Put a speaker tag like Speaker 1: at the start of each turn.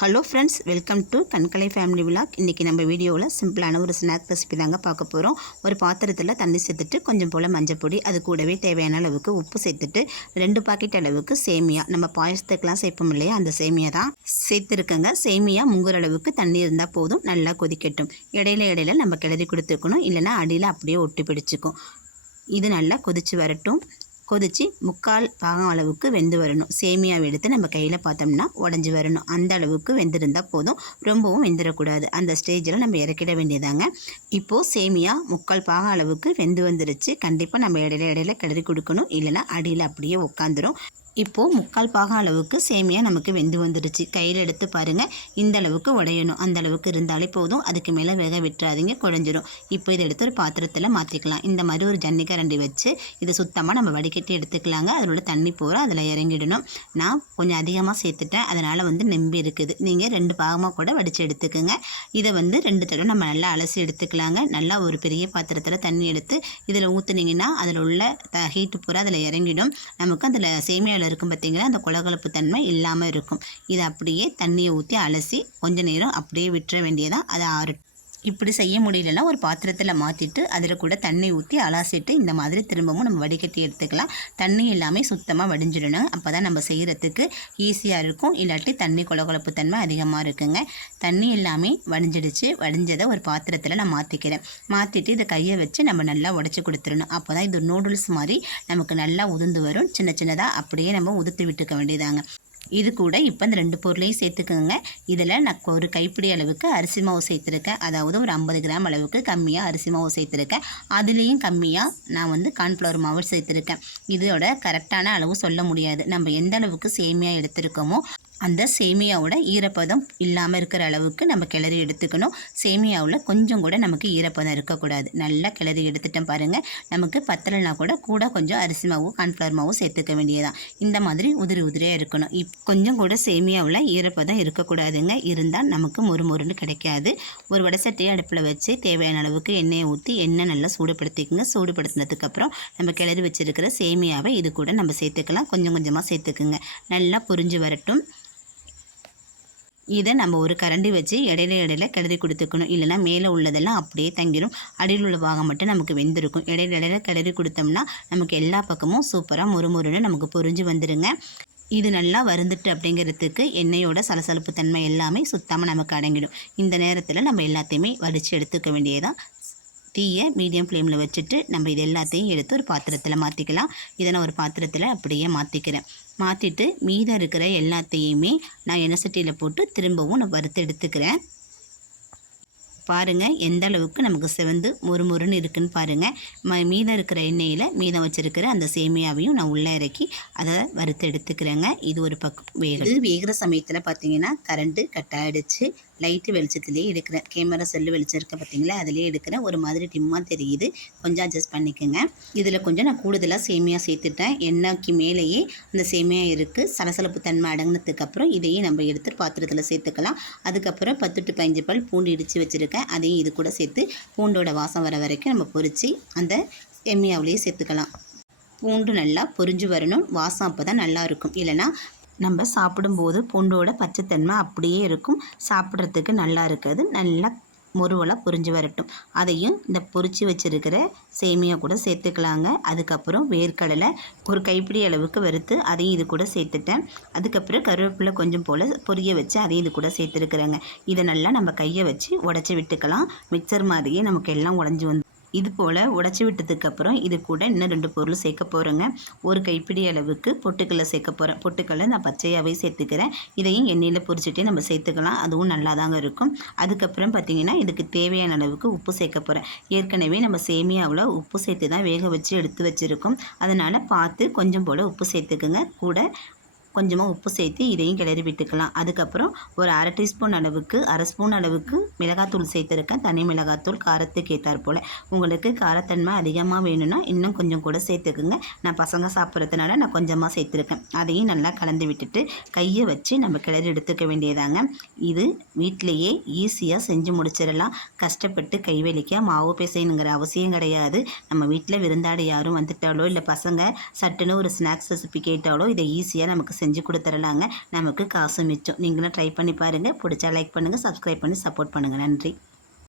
Speaker 1: Hello friends welcome to Kankalai family vlog இன்றைக்கி நம்ம வீடியோவில் சிம்பிளான ஒரு ஸ்நாக் ரெசிபி தாங்க பார்க்க போகிறோம் ஒரு பாத்திரத்தில் தண்ணி சேர்த்துட்டு கொஞ்சம் போல் மஞ்சள் பொடி அது கூடவே தேவையான அளவுக்கு உப்பு சேர்த்துட்டு ரெண்டு பாக்கெட் அளவுக்கு சேமியா. நம்ம பாயசத்துக்கெலாம் சேர்ப்போம் இல்லையா அந்த சேமியா தான் சேர்த்துருக்கங்க. சேமியா முங்குற அளவுக்கு தண்ணி இருந்தால் போதும் நல்லா கொதிக்கட்டும். இடையில இடையில நம்ம கிளறி கொடுத்துக்கணும். இல்லைன்னா அடியில் அப்படியே ஒட்டி பிடிச்சிக்கும். இது நல்லா கொதிச்சு வரட்டும். கொதித்து முக்கால் பாகம் அளவுக்கு வெந்து வரணும். சேமியாவை எடுத்து நம்ம கையில் பார்த்தோம்னா உடஞ்சி வரணும். அந்த அளவுக்கு வெந்திருந்தால் போதும். ரொம்பவும் வெந்துடக்கூடாது அந்த ஸ்டேஜில் நம்ம இறக்கிட வேண்டியதாங்க. இப்போது சேமியா முக்கால் பாகம் அளவுக்கு வெந்து வந்துருச்சு. கண்டிப்பாக நம்ம இடையில இடையில கிளறி கொடுக்கணும். இல்லைன்னா அடியில் அப்படியே உட்காந்துரும் இப்போது முக்கால் பாகம் அளவுக்கு சேமியா நமக்கு வெந்து வந்துடுச்சு. கையில் எடுத்து பாருங்கள் இந்த அளவுக்கு உடையணும். அந்த அளவுக்கு இருந்தாலே போதும். அதுக்கு மேலே வேக விட்டுறாதீங்க. குழஞ்சிரும். இப்போ இதை எடுத்து ஒரு பாத்திரத்தில் மாற்றிக்கலாம் இந்த மாதிரி ஒரு ஜன்னிக்கரண்டி வச்சு இதை சுத்தமாக நம்ம வடிகட்டி எடுத்துக்கலாங்க. அதில் உள்ள தண்ணி பூரா அதில் இறங்கிடணும். நான் கொஞ்சம் அதிகமாக சேர்த்துட்டேன். அதனால் வந்து நெம்பி இருக்குது. நீங்கள் ரெண்டு பாகமாக கூட வடித்து எடுத்துக்கோங்க. இதை வந்து ரெண்டு தடவை நம்ம நல்லா அலசி எடுத்துக்கலாங்க. நல்லா ஒரு பெரிய பாத்திரத்தில் தண்ணி எடுத்து இதில் ஊற்றுனீங்கன்னா அதில் உள்ள த ஹீட்டு பூரா அதில் இறங்கிடும். நமக்கு அதில் சேமியாவில் இருக்கும் பார்த்திங்கன்னா அந்த குளகலப்பு தன்மை இல்லாமல் இருக்கும். இதை அப்படியே தண்ணியை ஊற்றி அலசி கொஞ்ச நேரம் அப்படியே விட்டுற வேண்டியதான் அதை ஆறு இப்படி செய்ய முடியலன்னா ஒரு பாத்திரத்தில் மாற்றிட்டு அதில் கூட தண்ணி ஊற்றி அலாசிட்டு இந்த மாதிரி திரும்பவும் நம்ம வடிகட்டி எடுத்துக்கலாம். தண்ணி எல்லாமே சுத்தமாக வடிஞ்சிடணும். அப்போ தான் நம்ம செய்கிறதுக்கு ஈஸியாக இருக்கும். இல்லாட்டி தண்ணி குளகுழப்பு தன்மை அதிகமாக இருக்குங்க. தண்ணி எல்லாமே வடிஞ்சிடுச்சு. வடிஞ்சதை ஒரு பாத்திரத்தில் நான் மாற்றிக்கிறேன் மாற்றிட்டு இதை கையை வச்சு நம்ம நல்லா உடச்சி கொடுத்துடணும். அப்போ தான் இது நூடுல்ஸ் மாதிரி நமக்கு நல்லா உதிர்ந்து வரும். சின்ன சின்னதாக அப்படியே நம்ம உதுத்து விட்டுக்க வேண்டியதாங்க. இது கூட இப்போ இந்த ரெண்டு பொருளையும் சேர்த்துக்கோங்க. இதில் நான் ஒரு கைப்பிடி அளவுக்கு அரிசி மாவு சேர்த்துருக்கேன். அதாவது ஒரு ஐம்பது கிராம் அளவுக்கு கம்மியாக அரிசி மாவு சேர்த்துருக்கேன். அதுலேயும் கம்மியாக நான் வந்து கார்ன்ஃப்ளவர் மாவு சேர்த்துருக்கேன். இதோட கரெக்டான அளவு சொல்ல முடியாது. நம்ம எந்த அளவுக்கு சேமியாக எடுத்திருக்கோமோ அந்த சேமியாவோட ஈரப்பதம் இல்லாமல் இருக்கிற அளவுக்கு நம்ம கிளறி எடுத்துக்கணும். சேமியாவில் கொஞ்சம் கூட நமக்கு ஈரப்பதம் இருக்கக்கூடாது. நல்லா கிளறி எடுத்துட்டோம் பாருங்கள் நமக்கு பத்தலைனா கூட கூட கொஞ்சம் அரிசி மாவு கான்ஃப்ளவர் மாவு சேர்த்துக்க வேண்டியதான் இந்த மாதிரி உதிரி உதிரியாக இருக்கணும். இப் கொஞ்சம் கூட சேமியாவில் ஈரப்பதம் இருக்கக்கூடாதுங்க. இருந்தால் நமக்கு மொறு மொறுன்னு கிடைக்காது. ஒரு வடை சட்டியை அடுப்பில் வச்சு தேவையான அளவுக்கு எண்ணெயை ஊற்றி எண்ணெய் நல்லா சூடுபடுத்திக்கோங்க. சூடுபடுத்தினதுக்கப்புறம் நம்ம கிளறி வச்சுருக்கிற சேமியாவை இது கூட நம்ம சேர்த்துக்கலாம். கொஞ்சம் கொஞ்சமாக சேர்த்துக்குங்க. நல்லா புரிஞ்சு வரட்டும். இதை நம்ம ஒரு கரண்டி வச்சு இடையில இடையில கிளறி கொடுத்துக்கணும். இல்லைனா மேலே உள்ளதெல்லாம் அப்படியே தங்கிடும் அடியில் உள்ள பாகம் மட்டும் நமக்கு வெந்திருக்கும். இடையில இடையில கிளறி கொடுத்தோம்னா நமக்கு எல்லா பக்கமும் சூப்பராக முறுமுறுன்னு நமக்கு பொறிஞ்சு வந்துடுங்க இது நல்லா வருந்துட்டு அப்படிங்கிறதுக்கு எண்ணெயோட சலசலப்பு தன்மை எல்லாமே சுத்தமாக நமக்கு அடங்கிடும். இந்த நேரத்தில் நம்ம எல்லாத்தையுமே வடித்து எடுத்துக்க வேண்டியதான் தீயை மீடியம் ஃப்ளேமில் வச்சுட்டு நம்ம இது எல்லாத்தையும் எடுத்து ஒரு பாத்திரத்தில் மாற்றிக்கலாம் இதை நான் ஒரு பாத்திரத்தில் அப்படியே மாற்றிக்கிறேன் மாற்றிட்டு மீதம் இருக்கிற எல்லாத்தையுமே நான் எண்ணெய் சட்டியில் போட்டு திரும்பவும் நான் வறுத்து எடுத்துக்கிறேன். பாருங்கள் எந்த அளவுக்கு நமக்கு செவந்து மொறுமொறுன்னு இருக்குன்னு பாருங்கள் ம மீதம் இருக்கிற எண்ணெயில் மீதம் வச்சுருக்கிற அந்த சேமியாவையும் நான் உள்ளே இறக்கி அதை வறுத்து எடுத்துக்கிறேங்க. இது ஒரு பக்கம் வேக இது வேகிற சமயத்தில் பார்த்தீங்கன்னா கரண்ட்டு கட் ஆகிடுச்சு லைட்டு வெளிச்சத்துலேயே எடுக்கிறேன் கேமரா செல்லு வெளிச்சம் இருக்க பார்த்தீங்களா? அதிலே எடுக்கிறேன் ஒரு மாதிரி டிம்மாக தெரியுது. கொஞ்சம் அட்ஜஸ்ட் பண்ணிக்கோங்க. இதில் கொஞ்சம் நான் கூடுதலாக சேமியாக சேர்த்துட்டேன். எண்ணெய்க்கு மேலேயே அந்த சேமியா இருக்குது சலசலப்பு தன்மை அடங்கினதுக்கப்புறம் இதையே நம்ம எடுத்து பாத்திரத்தில் சேர்த்துக்கலாம். அதுக்கப்புறம் பத்து டு பதினஞ்சு பல் பூண்டு இடித்து வச்சுருக்கேன். அதையும் இது கூட சேர்த்து பூண்டோட வாசம் வர வரைக்கும் நம்ம பொரித்து அந்த சேமியாவிலேயே சேர்த்துக்கலாம். பூண்டு நல்லா பொரிஞ்சு வரணும். வாசம் அப்போ தான் நல்லாயிருக்கும் இல்லைனா நம்ம சாப்பிடும்போது பூண்டோட பச்சைத்தன்மை அப்படியே இருக்கும். சாப்பிட்றதுக்கு நல்லா இருக்காது. நல்லா முருவலாக பொரிஞ்சு வரட்டும். அதையும் இந்த பொரிச்சு வச்சுருக்கிற சேமியா கூட சேர்த்துக்கலாங்க. அதுக்கப்புறம் வேர்க்கடலை ஒரு கைப்பிடி அளவுக்கு வறுத்து அதையும் இது கூட சேர்த்துட்டேன். அதுக்கப்புறம் கருவேப்பிலை கொஞ்சம் போல் பொரிய வச்சு அதையும் இது கூட சேர்த்துருக்குறேங்க. இதை நல்லா நம்ம கையை வச்சு உடச்சி விட்டுக்கலாம். மிக்சர் மாதிரியே நமக்கு எல்லாம் உடஞ்சி வந்து இது போல் உடச்சி விட்டதுக்கப்புறம் இது கூட இன்னும் ரெண்டு பொருள் சேர்க்க போகிறேங்க ஒரு கைப்பிடி அளவுக்கு பொட்டுக்கல்லை சேர்க்க போகிறேன் பொட்டுக்கல்லை நான் பச்சையாகவே சேர்த்துக்கிறேன். இதையும் எண்ணெயில் பொரிச்சுட்டே நம்ம சேர்த்துக்கலாம். அதுவும் நல்லா தாங்க இருக்கும். அதுக்கப்புறம் பார்த்திங்கன்னா இதுக்கு தேவையான அளவுக்கு உப்பு சேர்க்க போகிறேன் ஏற்கனவே நம்ம சேமியாவில் உப்பு சேர்த்து தான் வேக வச்சு எடுத்து வச்சுருக்கோம். அதனால் பார்த்து கொஞ்சம் போல் உப்பு சேர்த்துக்குங்க. கூட கொஞ்சமாக உப்பு சேர்த்து இதையும் கிளறி விட்டுக்கலாம். அதுக்கப்புறம் ஒரு அரை டீஸ்பூன் அளவுக்கு அரை ஸ்பூன் அளவுக்கு மிளகாத்தூள் சேர்த்துருக்கேன். தனி மிளகாத்தூள் காரத்துக்கு ஏற்றாற் போல். உங்களுக்கு காரத்தன்மை அதிகமாக வேணும்னா இன்னும் கொஞ்சம் கூட சேர்த்துக்குங்க. நான் பசங்க சாப்பிட்றதுனால நான் கொஞ்சமாக சேர்த்துருக்கேன். அதையும் நல்லா கலந்து விட்டுட்டு கையை வச்சு நம்ம கிளறி எடுத்துக்க வேண்டியதாங்க. இது வீட்டிலையே ஈஸியாக செஞ்சு முடிச்சிடலாம். கஷ்டப்பட்டு கைவெளிக்க மாவு பேசணுங்கிற அவசியம் கிடையாது. நம்ம வீட்டில் விருந்தாடி யாரும் வந்துட்டாலோ இல்லை பசங்க சட்டுன்னு ஒரு ஸ்நாக்ஸ் ரெசிபி கேட்டாலோ இதை ஈஸியாக நமக்கு செஞ்சு கொடுத்துடலாங்க. நமக்கு காசு மிச்சம். நீங்களும் ட்ரை பண்ணி பாருங்கள் பிடிச்சா லைக் பண்ணுங்கள் சப்ஸ்கிரைப் பண்ணி சப்போர்ட் பண்ணுங்கள் நன்றி.